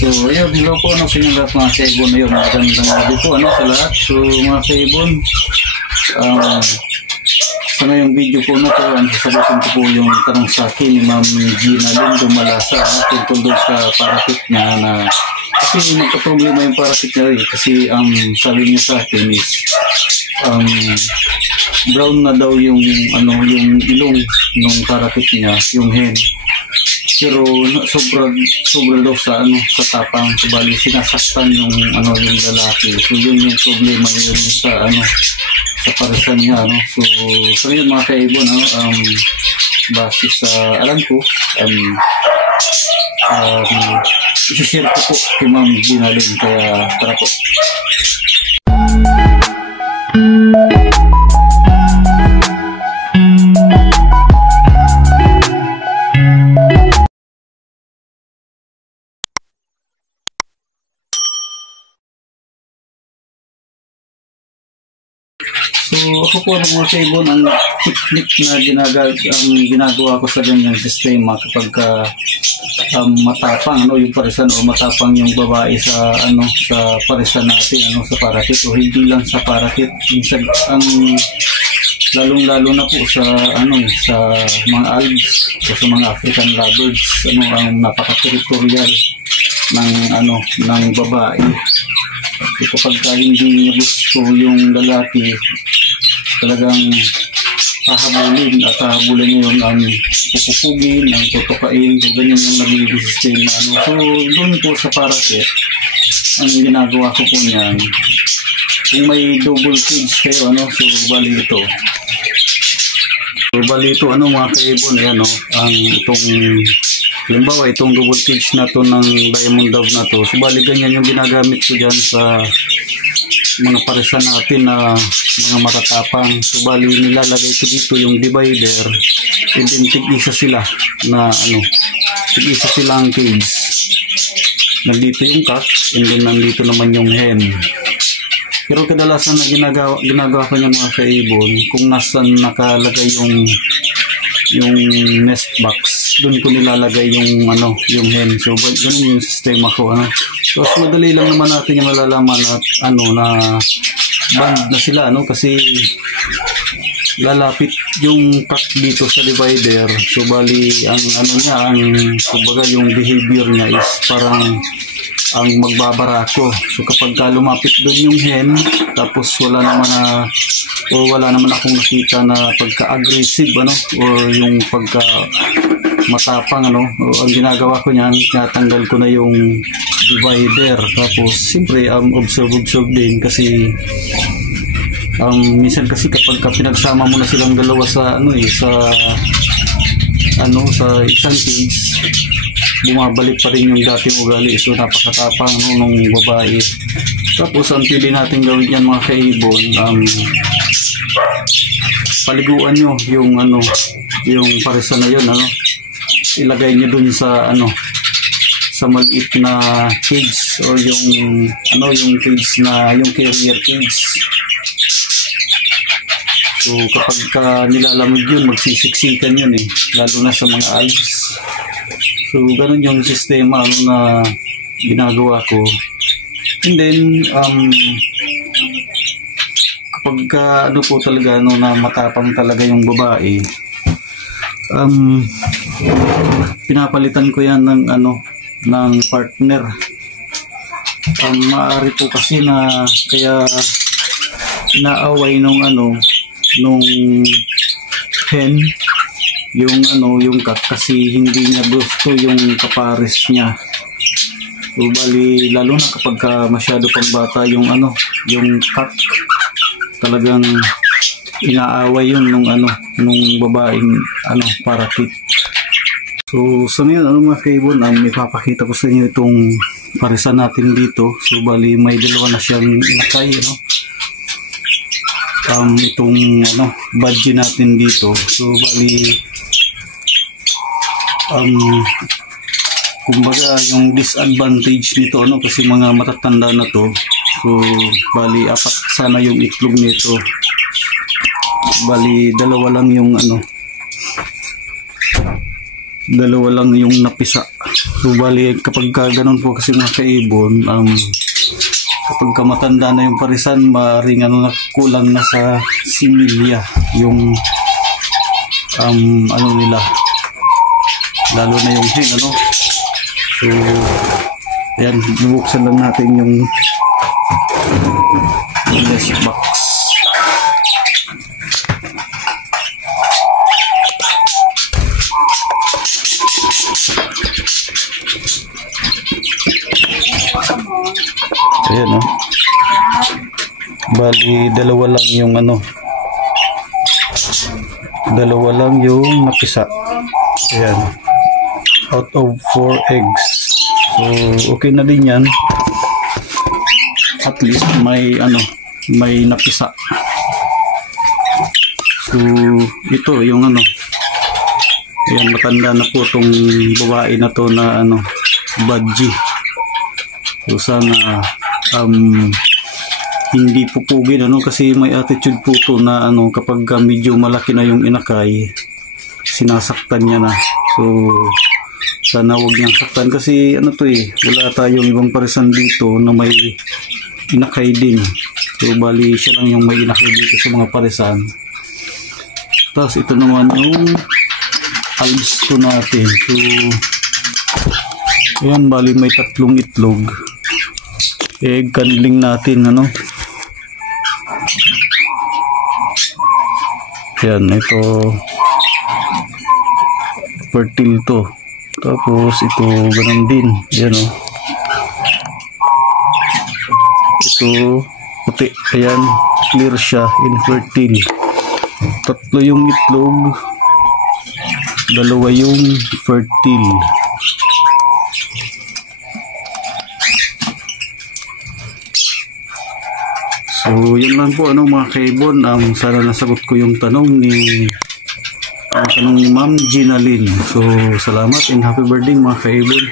So, ayun, hello po sa inyong lahat mga kaibon. Ayun, magandang gabi po sa lahat. So, mga kaibon, sa ngayong video po na to, sasagutin ko po yung tanong sa akin ni Ma'am Gina Lynn Dumalasa tungkol doon sa parakit niya na kasi nagka-problema yung parakit niya rin kasi sabi niya sa akin is brown na daw yung yung ilong ng parakit niya, yung hen. Pero sobra daw sa sa tapang, subali sinasaktan yung yung lalaki. So yun yung problema niya sa sa parasan niya So yun mga kaibon base sa alam ko i-share ko po kay Ma'am Gina Lynn, kaya tara po. So ako po mga kaibon, ang technique na ginagawa ko sa ganyang sistema kapag matapang yung parisan o matapang yung babae sa sa parisan natin sa parakit o hindi lang sa parakit, minsan lalong-lalo na po sa sa mga Alps o sa mga African lovebirds ang napaka-territorial ng babae. So, kapag hindi niya gusto yung lalaki, talagang hahabulin niya yun, ang pupupugin, ang tutukain, so ganyan yung nagiging sistema. So doon po sa parakit, ang ginagawa ko po niyan, kung may double cage kayo, so bali ito. So bali ito, mga kaibon, ang itong halimbawa, itong double cage na to ng diamond dove na to, so bali ganyan yung ginagamit ko dyan sa mga parisan natin na mga matatapang. So bali nilalagay ko dito yung divider, and then tig-isa sila na tig-isa silang cage. Nandito yung cock, and then nandito naman yung hen. Pero kadalasan na ginagawa ko niya mga kaibon, kung nasan nakalagay yung nest box, doon ko nilalagay yung yung hen. So ganun yung sistema ko. So madali lang naman natin yung malalaman at na band na sila kasi lalapit yung cock dito sa divider. So bali ang kumbaga yung behavior niya is parang ang magbabarako. So kapag lumapit doon yung hen, tapos wala naman akong nakita na pagka-aggressive o yung pagka matapang ang ginagawa ko niyan, tinatanggal ko na yung divider. Tapos siyempre observe din kasi minsan kasi kapag pinagsama mo na silang dalawa sa sa isang cage, bumabalik pa rin yung dating ugali. So napakatapang nung babae. Tapos ang pili natin gawin yan mga kaibon, paliguan nyo yung parisan na yun, ilagay nyo dun sa sa maliit na cage o yung cage na yung carrier cage. So kapag nilalamig yun, magsisiksikan yun lalo na sa mga Alps. So ganun yung sistema na ginagawa ko. And then kapag po talaga na matapang talaga yung babae, pinapalitan ko yan ng partner. Maaari po kasi na kaya inaaway nung hen yung cock kasi hindi niya gusto yung kapares niya. So bali lalo na kapag masyado pang bata yung cock, talagang inaaway yun nung babaeng parakit. So sa ngayon mga kaibon, ipapakita ko sa inyo itong parisan natin dito. So bali may dalawa na siyang inakay itong badge natin dito. So bali kumbaga yung disadvantage nito kasi mga matatanda na to. So bali 4 sana yung itlog nito. Bali dalawa lang yung dalawa lang yung napisa. So bali kapag ganun po kasi mga kaibon, kapag matanda na yung parisan, maaaring na kulang na sa similya yung nila, lalo na yung hen, So ayan, bubuksan lang natin yung nest box. Ayan, bali dalawa lang yung dalawa lang yung napisa. Ayan, out of 4 eggs. So okay na din yan, at least may may napisa. So ito yung ayan, matanda na po tong babae na to na Badji. So sana hindi pupugin kasi may attitude po to na kapag medyo malaki na yung inakay, sinasaktan niya na. So sana wag niyang saktan kasi wala tayong ibang parisan dito na may inakay din. So bali siya lang yung may inakay dito sa mga parisan. Tapos ito naman yung albs ko natin. So ayan, bali may 3 itlog. Egg candling natin, Ayan, ito fertile to. Tapos ito ganun din. Ayan, ito puti. Ayan, clear siya, infertile. 3 yung itlog, 2 yung fertile. So yun lang po mga kaibon. Sana nasagot ko yung tanong ni Ma'am Gina Lynn. So salamat and happy birthday mga kaibon.